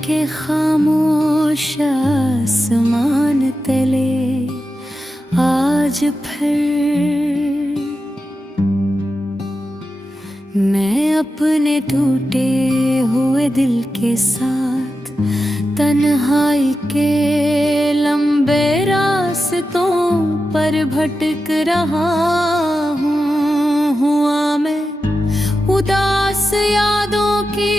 के खामोश आसमान तले आज फिर मैं अपने टूटे हुए दिल के साथ तन्हाई के लंबे रास्तों पर भटक रहा हूँ। हुआ मैं उदास यादों की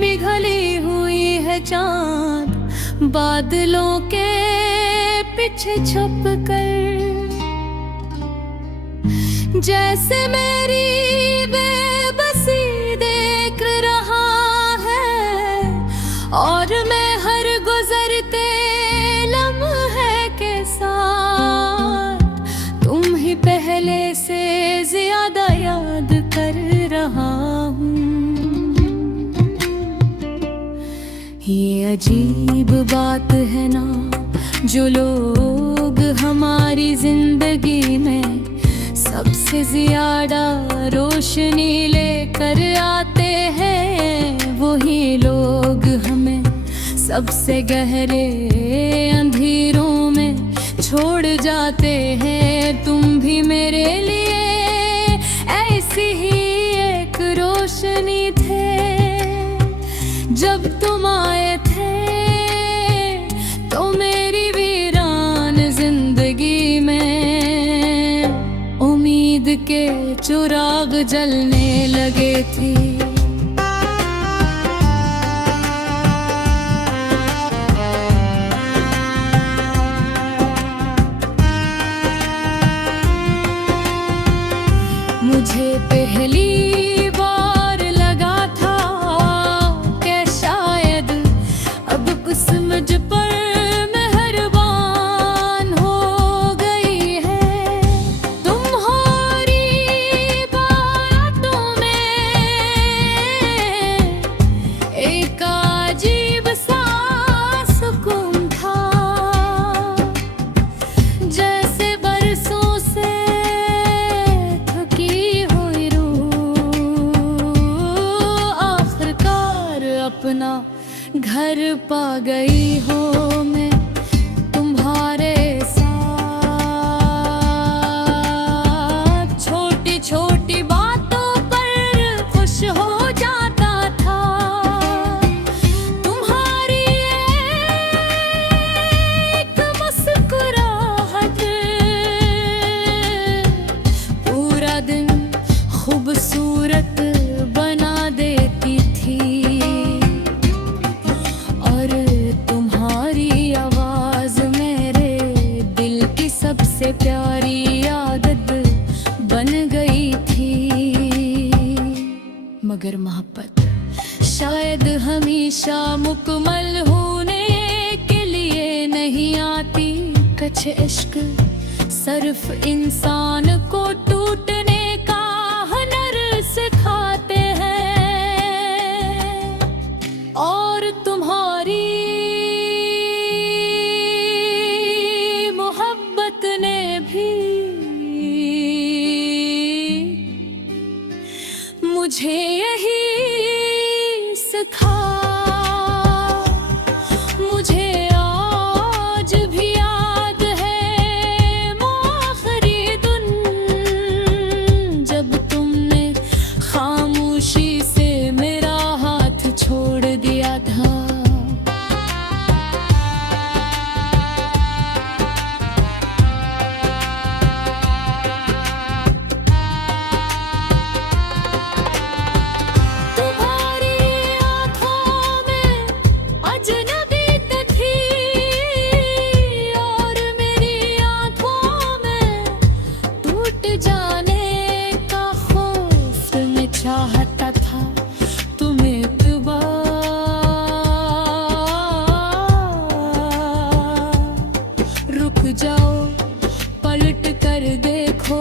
पिघली हुई है चांद बादलों के पीछे छुप कर, जैसे मेरी बेबसी देख रहा है और मैं हर गुजरते लम्हे के साथ तुम ही पहले से ज्यादा याद कर रहा हूँ। ये अजीब बात है ना, जो लोग हमारी जिंदगी में सबसे ज्यादा रोशनी लेकर आते हैं, वही लोग हमें सबसे गहरे अंधेरों में छोड़ जाते हैं। तुम भी मेरे लिए ऐसी ही एक रोशनी थे। जब तुम आए थे तो मेरी वीरान जिंदगी में उम्मीद के चिराग जलने लगे थे। मुझे पहली मुझ पर मेहरबान हो गई है, तुम्हारी बातों में एक अजीब सा सुकून था, जैसे बरसों से थकी हुई रूह आखिरकार अपना घर पा गई हो। मैं तुम्हारे साथ छोटी छोटी बातों पर खुश हो जाता था। तुम्हारी एक मुस्कुराहट पूरा दिन खूबसूरत बना देती थी, सबसे प्यारी आदत बन गई थी। मगर मोहब्बत शायद हमेशा मुकम्मल होने के लिए नहीं आती। कुछ इश्क सिर्फ इंसान को टूटने का हुनर सिखाते हैं, और तुम्हारी मुझे यही सिखा। मुझे आज भी याद है वो आखिरी दिन, जब तुमने खामोशी से मेरा हाथ छोड़ दिया था। चाहता था तुम्हें एक बार रुक जाओ, पलट कर देखो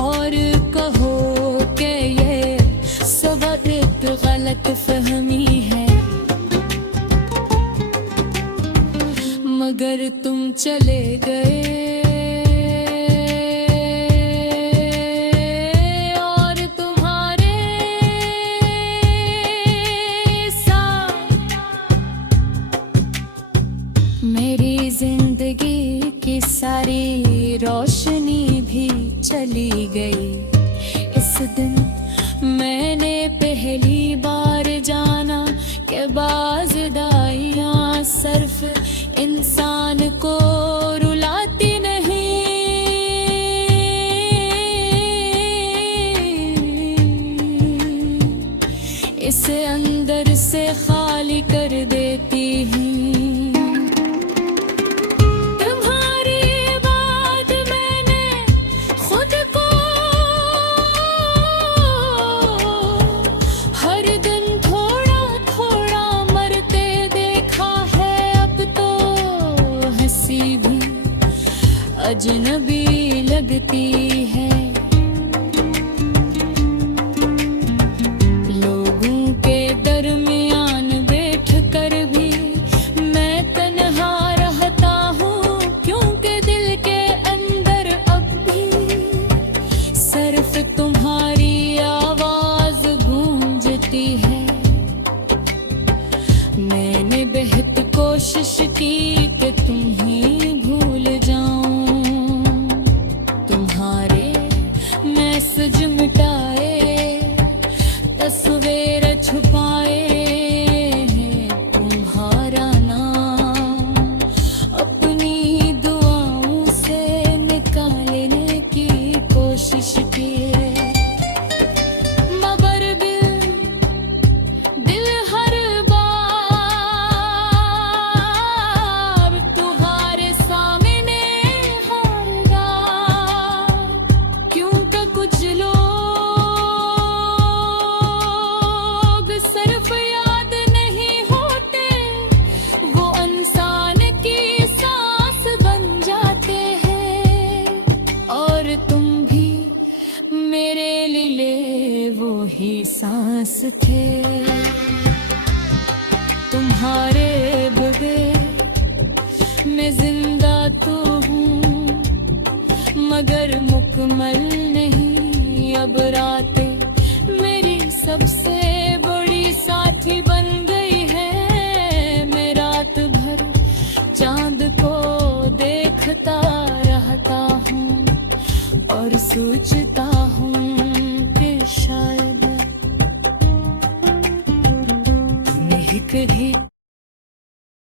और कहो कि ये सब एक गलत फहमी है। मगर तुम चले गए और तुम्हारे साथ मेरी जिंदगी की सारी रोशनी भी चली गई। इस दिन मैंने पहली बार जाना कि बाज़दाइयाँ सिर्फ इंसान को रुलाती नहीं, इसे अंदर से खाली कर देती हैं। अजनबी लगती है, लोगों के दरमियान बैठ कर भी मैं तन्हा रहता हूँ, क्योंकि दिल के अंदर अब भी सिर्फ तुम्हारी आवाज गूंजती है। मैंने बेहद कोशिश की कि तुम ही भूल जाऊं, मैसेज मिटाए, तस्वीर छुपाए, तुम्हारा नाम अपनी दुआओं से निकालने की कोशिश की है। मगर दिल हर बार तुम्हारे सामने हार रहा, क्योंकि कुछ लोग सिर्फ याद नहीं होते, वो इंसान की सांस बन जाते हैं। और तुम भी मेरे लिए वो ही सांस थे, तुम्हारे बगैर मैं जिंदा तो हूँ, मगर मुकम्मल नहीं। अब रातें मेरी सबसे बड़ी साथी बन गई है। मैं रात भर चांद को देखता रहता हूँ और सोच